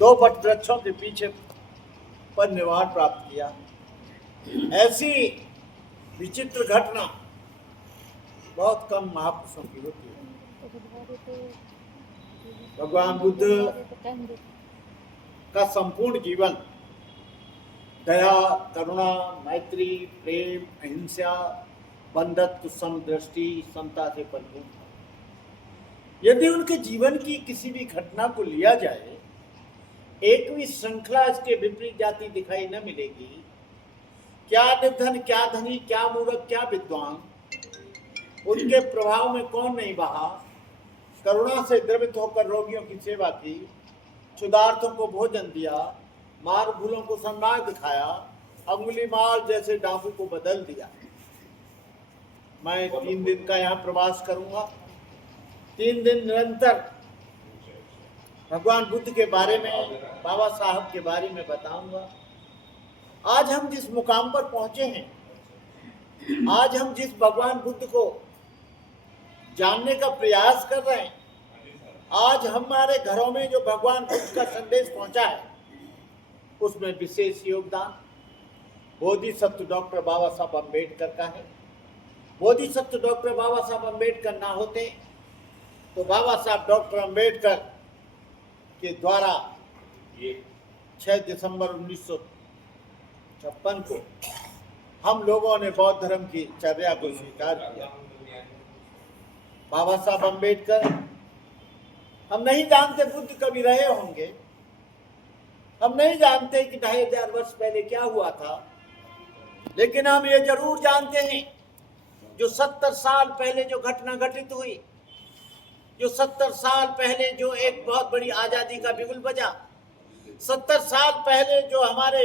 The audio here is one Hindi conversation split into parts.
दो वटवृक्षों के पीछे पर निवारण प्राप्त किया। ऐसी विचित्र घटना बहुत कम महापुरुषों की होती है। भगवान बुद्ध का संपूर्ण जीवन दया, करुणा, मैत्री, प्रेम, अहिंसा, बंधुत्व, समदृष्टि, समता से परिपूर्ण था। यदि उनके जीवन की किसी भी घटना को लिया जाए, एक भी श्रृंखला इसके विपरीत जाती दिखाई न मिलेगी। क्या निर्धन, क्या धनी, क्या मूर्ख, क्या विद्वान, उनके प्रभाव में कौन नहीं बहा। करुणा से द्रवित होकर रोगियों की सेवा की, क्षुधार्थों को भोजन दिया, मार भूलों को सम्मान दिखाया, अंगुलीमाल जैसे डाकू को बदल दिया। मैं 3 दिन का यहाँ प्रवास करूंगा। 3 दिन निरंतर भगवान बुद्ध के बारे में, बाबा साहब के बारे में बताऊंगा। आज हम जिस मुकाम पर पहुंचे हैं, आज हम जिस भगवान बुद्ध को जानने का प्रयास कर रहे हैं, आज हमारे घरों में जो भगवान बुद्ध का संदेश पहुंचा है, उसमें विशेष योगदान बोधिसत्व डॉक्टर बाबा साहब अम्बेडकर का है। बोधिसत्व डॉक्टर बाबा साहब अम्बेडकर ना होते तो बाबा साहब डॉक्टर अम्बेडकर के द्वारा 6 दिसंबर 1956 को हम लोगों ने बौद्ध धर्म की चर्या को स्वीकार किया। बाबा साहब अम्बेडकर, हम नहीं जानते बुद्ध कभी रहे होंगे, हम नहीं जानते कि 2500 वर्ष पहले क्या हुआ था, लेकिन हम ये जरूर जानते हैं जो 70 साल पहले जो घटना घटित हुई, जो 70 साल पहले जो एक बहुत बड़ी आजादी का बिगुल बजा, 70 साल पहले जो हमारे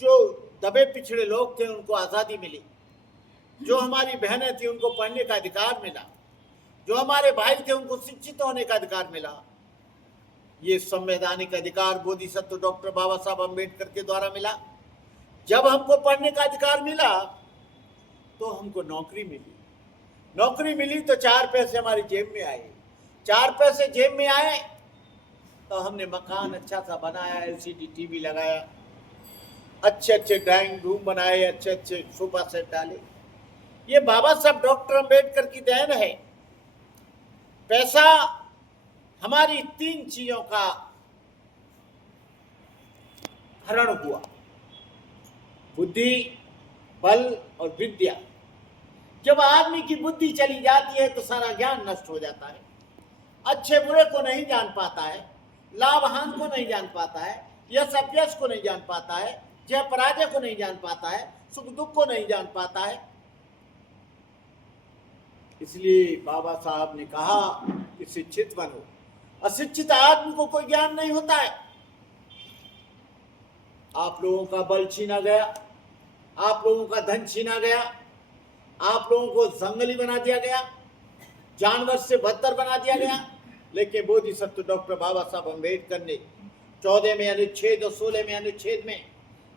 जो दबे पिछड़े लोग थे उनको आज़ादी मिली, जो हमारी बहनें थी उनको पढ़ने का अधिकार मिला, जो हमारे भाई थे उनको शिक्षित होने का अधिकार मिला। ये संवैधानिक अधिकार बोधिसत्व डॉक्टर बाबा साहब अम्बेडकर के द्वारा मिला। जब हमको पढ़ने का अधिकार मिला तो हमको नौकरी मिली। नौकरी मिली तो 4 पैसे हमारी जेब में आए। 4 पैसे जेब में आए तो हमने मकान अच्छा सा बनाया, LCD टीवी लगाया, अच्छे अच्छे ड्राइंग रूम बनाए, अच्छे अच्छे सोफा सेट डाले। ये बाबा साहब डॉक्टर अम्बेडकर की देन है। पैसा हमारी 3 चीजों का हरण हुआ, बुद्धि, बल और विद्या। जब आदमी की बुद्धि चली जाती है तो सारा ज्ञान नष्ट हो जाता है। अच्छे बुरे को नहीं जान पाता है, लाभ हानि को नहीं जान पाता है, यश अपयश को नहीं जान पाता है, जय पराजय को नहीं जान पाता है, सुख दुख को नहीं जान पाता है। इसलिए बाबा साहब ने कहा कि शिक्षित बनो। अशिक्षित आदमी को कोई ज्ञान नहीं होता है। आप लोगों का बल छीना गया, आप लोगों का धन छीना गया, आप लोगों को जंगली बना दिया गया, जानवर से बदतर बना दिया गया। लेकिन बोधिसत्व डॉक्टर बाबा साहब अम्बेडकर ने 14 में अनुच्छेद और 16 में अनुच्छेद में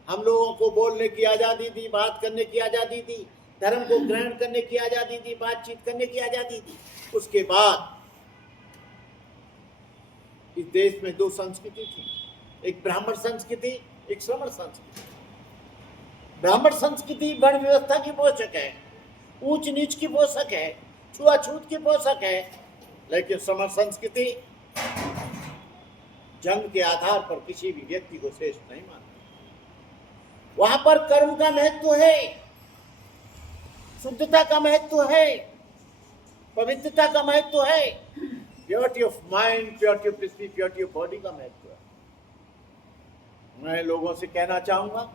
हम लोगों को बोलने की आज़ादी दी, बात करने की आज़ादी दी, धर्म को ग्रहण करने की आज़ादी दी, बातचीत करने की आज़ादी दी। उसके बाद इस देश में 2 संस्कृति थी, एक ब्राह्मण संस्कृति, एक श्रमण संस्कृति। ब्राह्मण संस्कृति वर्ण व्यवस्था की पोषक है, ऊंच नीच की पोषक है, छुआछूत की पोषक है। लेकिन श्रमण संस्कृति जन्म के आधार पर किसी भी व्यक्ति को श्रेष्ठ नहीं मानती। वहां पर कर्म का महत्व है, शुद्धता का महत्व है, पवित्रता का महत्व है, purity of mind, purity of spirit, purity of body का महत्व है। मैं लोगों से कहना चाहूंगा,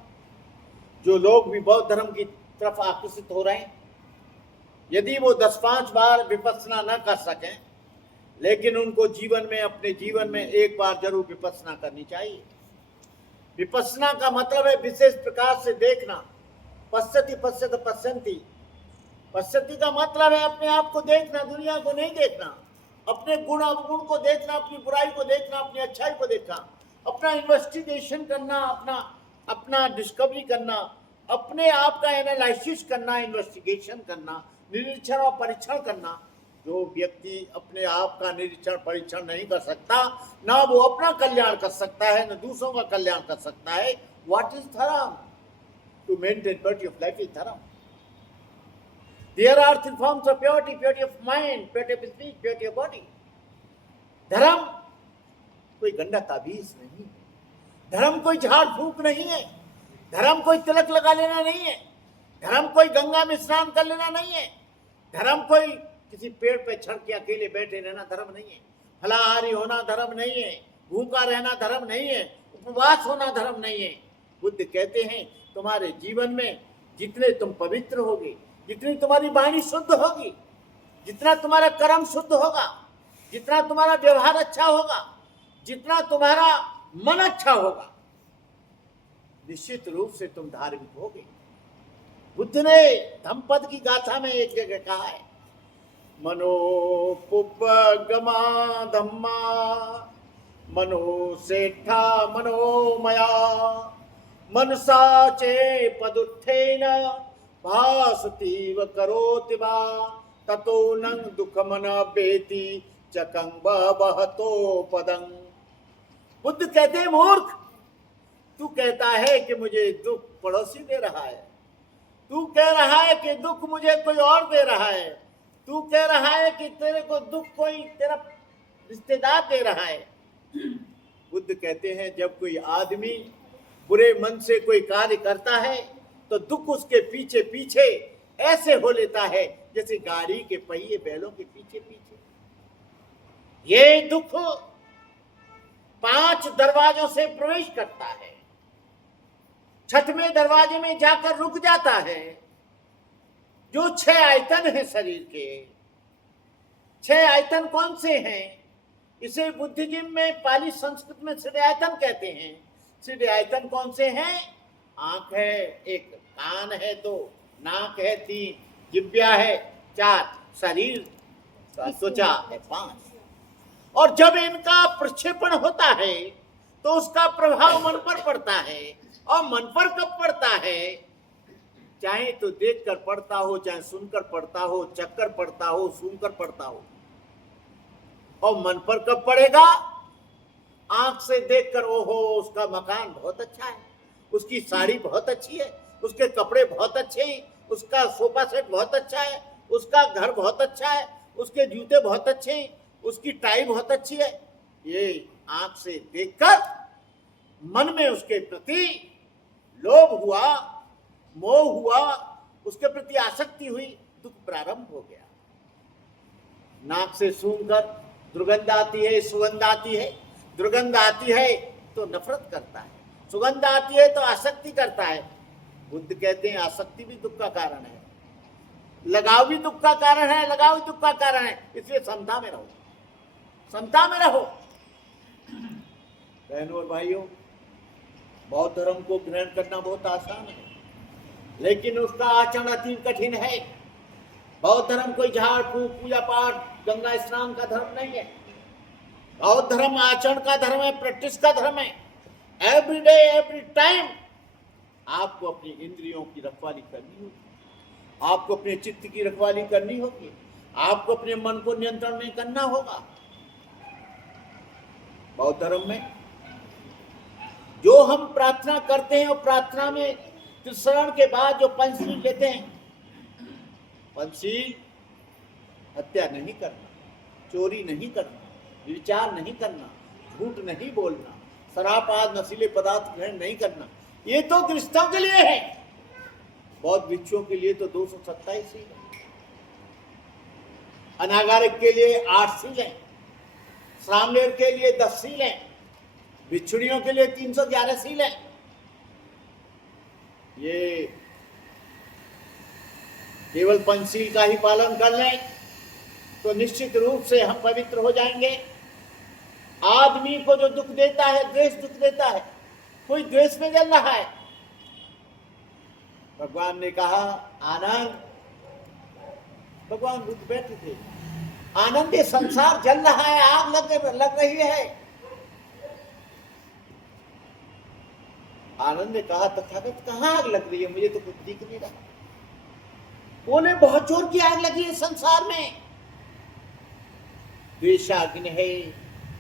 जो लोग भी बौद्ध धर्म की तरफ आकर्षित हो रहे हैं, यदि वो 10-5 बार विपස්සना न कर सकें, लेकिन उनको जीवन में, अपने जीवन में एक बार जरूर विपස්සना करनी चाहिए। विपස්සना का मतलब है विशेष प्रकार से देखना। पश्यति पश्यत पश्यन्ति। पश्यति का मतलब है अपने आप को देखना, दुनिया को नहीं देखना, अपने गुण अवगुण को देखना, अपनी बुराई को देखना, अपनी अच्छाई को देखना, अपना इन्वेस्टिगेशन करना, अपना डिस्कवरी करना, अपने आप का एनालिसिस करना, इन्वेस्टिगेशन करना, निरीक्षण और परीक्षण करना। जो व्यक्ति अपने आप का निरीक्षण परीक्षण नहीं कर सकता, ना वो अपना कल्याण कर सकता है, न दूसरों का कल्याण कर सकता है. What is dharma? To maintain purity of life is dharma. There are three forms of purity: purity of mind, purity of speech, purity of body. धर्म कोई गंदा ताबीज नहीं है, धर्म कोई झाड़ फूक नहीं है, धर्म कोई तिलक लगा लेना नहीं है, धर्म कोई गंगा में स्नान कर लेना नहीं है, धर्म कोई किसी पेड़ पे चढ़ के अकेले बैठे रहना धर्म नहीं है, फलाहारी होना धर्म नहीं है, भूखा रहना धर्म नहीं है, उपवास होना धर्म नहीं है. बुद्ध कहते हैं तुम्हारे जीवन में जितने तुम पवित्र होगे, जितनी तुम्हारी वाणी शुद्ध होगी, जितना तुम्हारा कर्म शुद्ध होगा, जितना तुम्हारा व्यवहार अच्छा होगा, जितना तुम्हारा मन अच्छा होगा, निश्चित रूप से तुम धार्मिक होगे. बुद्ध ने धम्मपद की गाथा में एक जगह कहा है, मनोपुपगमा धम्मा मनो सेठा मनोमया मनसा चे पदुत्थेन भासतीव करोति वा ततो नंग दुखमन बेति चकंग बहतो पदंग. बुद्ध कहते हैं मूर्ख, तू कहता है कि मुझे दुख पड़ोसी दे रहा है, तू कह रहा है कि दुख मुझे कोई और दे रहा है, तू कह रहा है कि तेरे को दुख कोई तेरा रिश्तेदार दे रहा है. बुद्ध कहते हैं जब कोई आदमी बुरे मन से कोई कार्य करता है तो दुख उसके पीछे पीछे ऐसे हो लेता है जैसे गाड़ी के पहिए बैलों के पीछे पीछे. ये दुख 5 दरवाजों से प्रवेश करता है, 6वें दरवाजे में जाकर रुक जाता है. जो 6 आयतन है शरीर के, 6 आयतन कौन से हैं? इसे बुद्धिज्म में पाली संस्कृत में सिद्ध आयतन कहते हैं. सिद्ध आयतन कौन से हैं? आंख है 1, कान है 2, नाक है 3, जिह्वा है 4, शरीर त्वचा है 5. और जब इनका प्रक्षेपण होता है तो उसका प्रभाव मन पर पड़ता है. और मन पर कब पड़ता है? चाहे तो देखकर पड़ता हो, चाहे सुनकर पड़ता हो, चखकर पड़ता हो, सूंघकर पड़ता हो. और मन पर कब पड़ेगा? आंख से देखकर, ओहो उसका मकान बहुत अच्छा है, उसकी साड़ी बहुत अच्छी है, उसके कपड़े बहुत अच्छे हैं, उसका सोफा सेट बहुत अच्छा है, उसका घर बहुत अच्छा है, उसके जूते बहुत अच्छे हैं, उसकी टाई बहुत अच्छी है. ये आंख से देखकर मन में उसके प्रति लोभ हुआ, मोह हुआ, उसके प्रति आसक्ति हुई, दुख प्रारंभ हो गया. नाक से सूंघकर दुर्गंध आती है, सुगंध आती है. दुर्गंध आती है तो नफरत करता है, सुगंध आती है तो आसक्ति करता है. बुद्ध कहते हैं आसक्ति भी दुख का कारण है, लगाव भी दुख का कारण है, लगाव भी दुख का कारण है. इसलिए समता में रहो, समता में रहो. बहनों और भाइयों, बौद्ध धर्म को ग्रहण करना बहुत आसान है, लेकिन उसका आचरण अति कठिन है. बौद्ध धर्म कोई झाड़ फूक, पूजा पाठ, गंगा स्नान का धर्म नहीं है. बौद्ध धर्म आचरण का धर्म है, प्रैक्टिस का धर्म है. एवरी डे एवरी टाइम आपको अपनी इंद्रियों की रखवाली करनी होगी, आपको अपने चित्त की रखवाली करनी होगी, आपको अपने मन को नियंत्रण में करना होगा. बौद्ध धर्म में जो हम प्रार्थना करते हैं और प्रार्थना में त्रिशरण के बाद जो पंचशील लेते हैं, पंचशील हत्या नहीं करना, चोरी नहीं करना, विचार नहीं करना, झूठ नहीं बोलना, शराब आदि नशीले पदार्थ ग्रहण नहीं करना, ये तो गृहस्थों के लिए है. बौद्ध भिक्षुओं के लिए तो 227 सील है, अनागारिक के लिए 8 सील है, श्रामणेर के लिए 10 सील है, भिक्षुणियों के लिए 311 सील है. ये केवल पंचशील का ही पालन कर लें तो निश्चित रूप से हम पवित्र हो जाएंगे. आदमी को जो दुख देता है, द्वेष दुख देता है, कोई द्वेष में जल रहा है. भगवान ने कहा आनंद, भगवान बुद्ध बैठे थे, आनंद ये संसार जल रहा है, आग लग रही है. आनंद ने कहा तथागत कहाँ आग लग रही है, मुझे तो कुछ दिख नहीं रहा. बोले बहुत जोर की आग लगी है संसार में. द्वेषाग्नि है,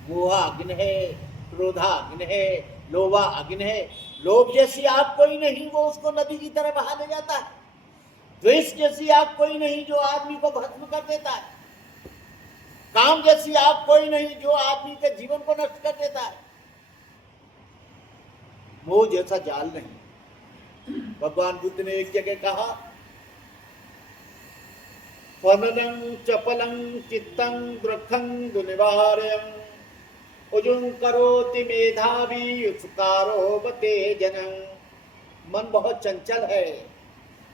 मोहाग्नि है, क्रोधाग्नि है, लोभाग्नि है। लोभ जैसी आग कोई नहीं, वो उसको नदी की तरह बहा ले जाता है। द्वेष जैसी आग कोई नहीं, जो आदमी को भस्म कर देता है। काम जैसी आग कोई नहीं, जो आदमी के जीवन को नष्ट कर देता है। मोह जैसा जाल नहीं। भगवान बुद्ध ने एक जगह कहा, फननं चपलं चित्तं दुःखं दुनिवार्यं उजुं करोति मेधावी उत्कारो बते जनं। मन बहुत चंचल है,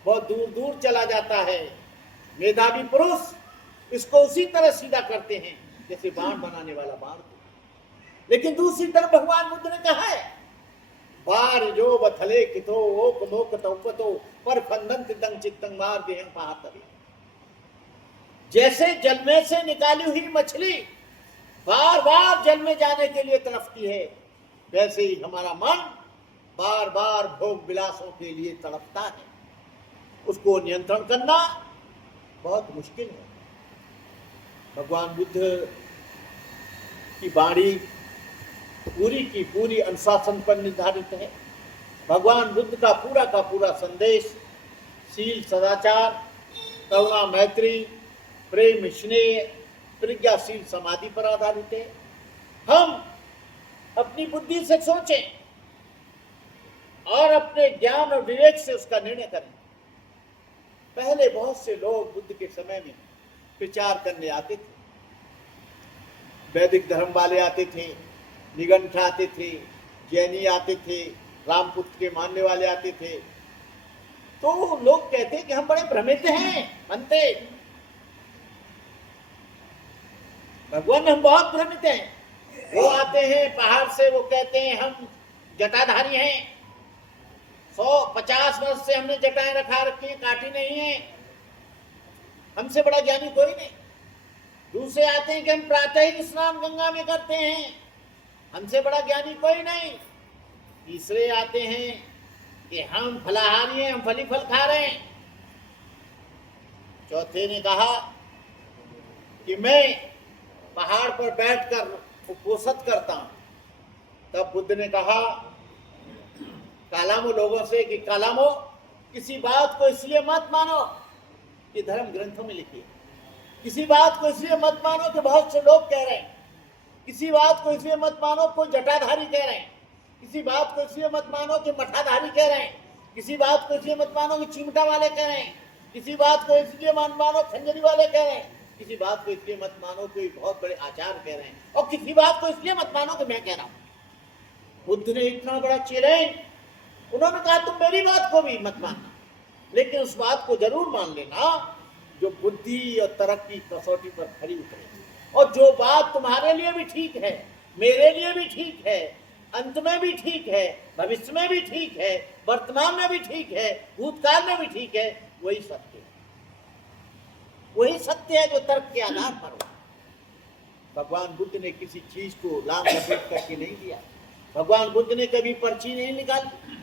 बहुत दूर दूर चला जाता है। मेधावी पुरुष इसको उसी तरह सीधा करते हैं जैसे बाण बनाने वाला बाण को। लेकिन दूसरी तरफ भगवान बुद्ध ने कहा है, बार जो बथले कितो ओक मोक तौपतो पर फंदन तिदं चित्तं मार देहं पाहतवे। जैसे जल में से निकाली हुई मछली बार बार जल में जाने के लिए तड़पती है, वैसे ही हमारा मन बार बार भोग विलासों के लिए तड़पता है। उसको नियंत्रण करना बहुत मुश्किल है। भगवान बुद्ध की वाणी पूरी की पूरी अनुशासन पर निर्धारित है। भगवान बुद्ध का पूरा संदेश शील, सदाचार, करुणा, मैत्री, प्रेम, स्नेह, प्रज्ञाशील समाधि पर आधारित है। हम अपनी बुद्धि से सोचें और अपने ज्ञान और विवेक से उसका निर्णय करें। पहले बहुत से लोग बुद्ध के समय में प्रचार करने आते थे। वैदिक धर्म वाले आते थे, निगंठ आते थे, जैनी आते थे, रामपुत्र के मानने वाले आते थे। तो लोग कहते कि हम बड़े भ्रमित हैं, अंते भगवान हम बहुत भ्रमित हैं। वो आते हैं पहाड़ से, वो कहते हैं हम जटाधारी हैं, 150 वर्ष से हमने जटाएं रखा रखी हैं, काटी नहीं है, हमसे बड़ा ज्ञानी कोई नहीं। दूसरे आते हैं कि हम प्रातः ही स्नान गंगा में करते हैं, हमसे बड़ा ज्ञानी कोई नहीं। तीसरे आते हैं कि हम फलाहारी हैं, हम फली फल खा रहे हैं। चौथे ने कहा कि मैं पहाड़ पर बैठकर उपोषित करता हूं। तब बुद्ध ने कहा कालामो लोगों से कि कालामो, किसी बात को इसलिए मत मानो कि धर्म ग्रंथों में लिखी है। किसी बात को इसलिए मत मानो कि बहुत से लोग कह रहे हैं। किसी बात को इसलिए मत मानो कोई जटाधारी कह रहे हैं। किसी बात को इसलिए मत मानो कि मठाधारी कह रहे हैं। किसी बात को इसलिए मत मानो कि चिमटा वाले कह रहे हैं। किसी बात को इसलिए मत मानो खंजरी वाले कह रहे हैं। किसी बात को इसलिए मत मानो कोई बहुत बड़े आचार्य कह रहे हैं। और किसी बात को इसलिए मत मानो कि मैं कह रहा हूं। बुद्ध ने इतना बड़ा चैलेंज, उन्होंने कहा तुम मेरी बात को भी मत मानना, लेकिन उस बात को जरूर मान लेना जो बुद्धि और तर्क की कसौटी पर खरी उतरे। और जो बात तुम्हारे लिए भी ठीक है, मेरे लिए भी ठीक है, अंत में भी ठीक है, भविष्य में भी ठीक है, वर्तमान में भी ठीक है, भूतकाल में भी ठीक है, वही सत्य है। वही सत्य है जो तर्क के आधार पर हो। भगवान बुद्ध ने किसी चीज को लाम लपेट करके नहीं दिया। भगवान बुद्ध ने कभी पर्ची नहीं निकाली।